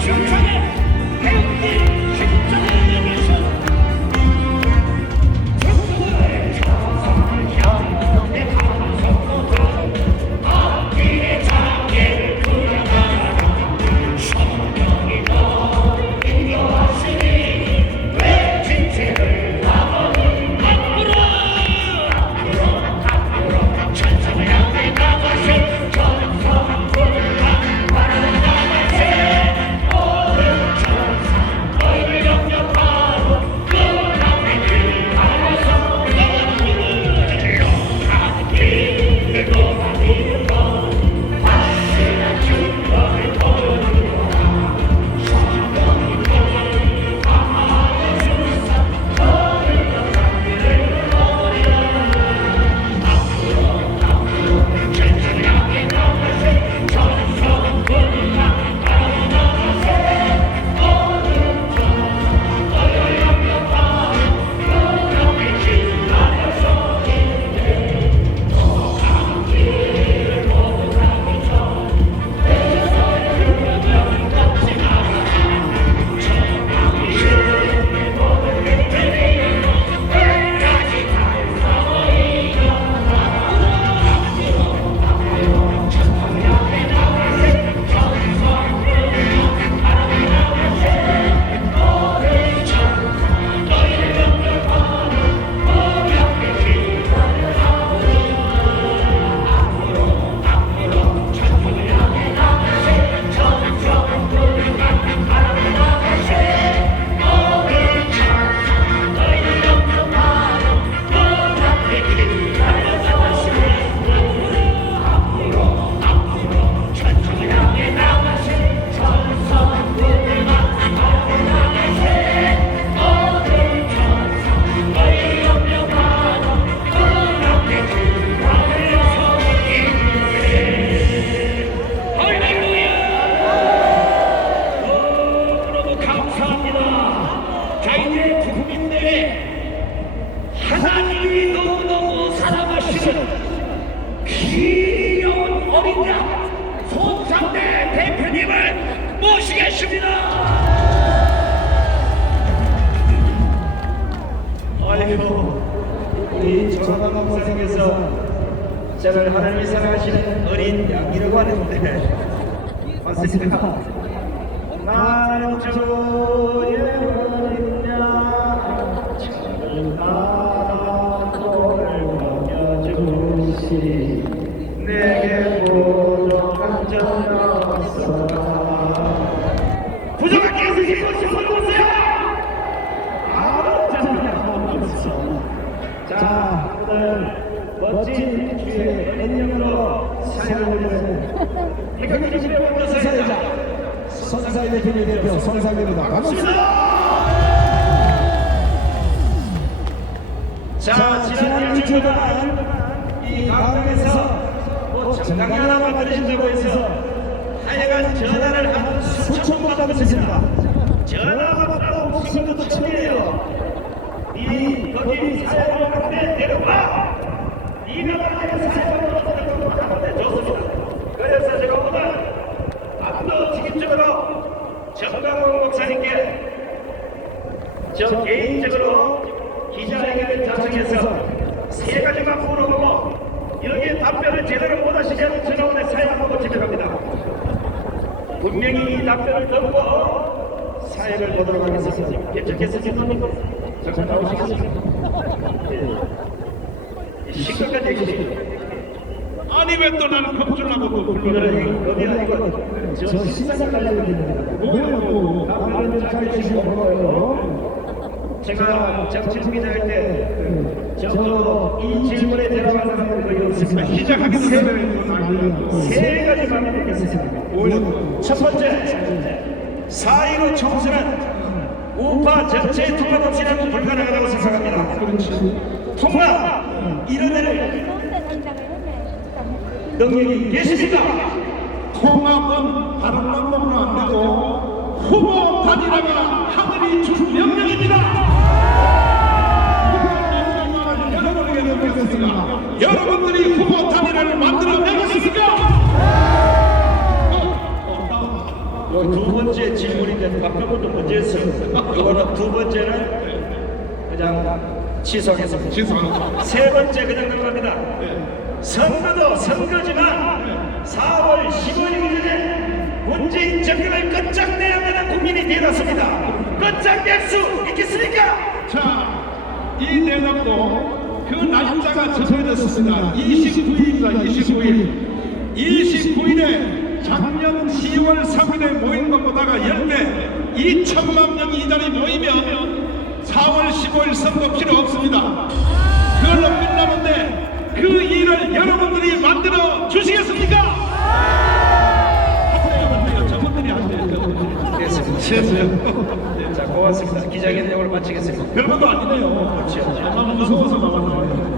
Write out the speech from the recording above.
신청 시는 귀여운 어린 양 손상대 대표님을 모시겠습니다. 아이고 우리 조나강 선생께서 저를 하나님이 사랑하시는 어린 양이라고 하는데 맞습니까? 나는 주 자, 오늘 멋진 주의 은영으로 사용을 하는 해경집의 사회자 선사의 대표님 대표 성상입니다. 반갑습니다. 자, 지난 일주일 동안 이 가을에서 뭐 정강이 하나만 받으신다고 해서 하여간 전화를 한수천 번 받으셨습니다. 전화가 받고 목숨부터 처리해요. 이 거기 사회로 가는데 내려와 이명하게 사회로 가는데 좋습니다. 그래서 제가 오늘 앞으로 직접적으로 사회를 보도록 하겠습니다. 괜찮겠습니까? 잠깐 나오시겠습니까? 예. 심각한 얘기입니다. 아니 왜 또 나는 어디 아니고 저 시사사 관련된 뭐라고 답변을 잘 주시고 고마워요. 제가 정치 투기자 할때 저도 이 질문에 대답하는 없습니다. 시작하기 전에 세 가지만 묻겠습니다. 첫 번째, 4.15 총선은 우파 전체 통합 없이는 불가능하다고 생각합니다. 통합 이뤄내는 능력이 계십니까? 통합은 다른 방법으로 안 되고 후보 단일화가 하늘이 준 명령입니다. 여러분에게 넘겼습니다. 여러분들이 후보 단일화를 만들어 내겠습니까? 두 번째 질문인데 먼저 했어요. 이거는 두 번째는 그냥 취소하겠습니다. 죄송합니다. 세 번째 그냥 들어갑니다. 선거도 선거지만 4월 15일 전에 문재인 정권을 끝장내야 하는 국민이 되었습니다. 끝장낼 수 있겠습니까? 자, 이 내용도 그 날짜가 정해졌습니다. 29일입니다. 29일. 29일에 작년 10월 3일에 모인 것보다가 연대 2천만 명이 이 자리에 모이면 4월 15일 선거 필요 없습니다. 그걸로 끝나는데 그 일을 여러분들이 만들어 주시겠습니까? 자, 고맙습니다. 기자회견을 마치겠습니다. 별것도 아니네요. 그렇죠. 너무 무서워서 나왔네요.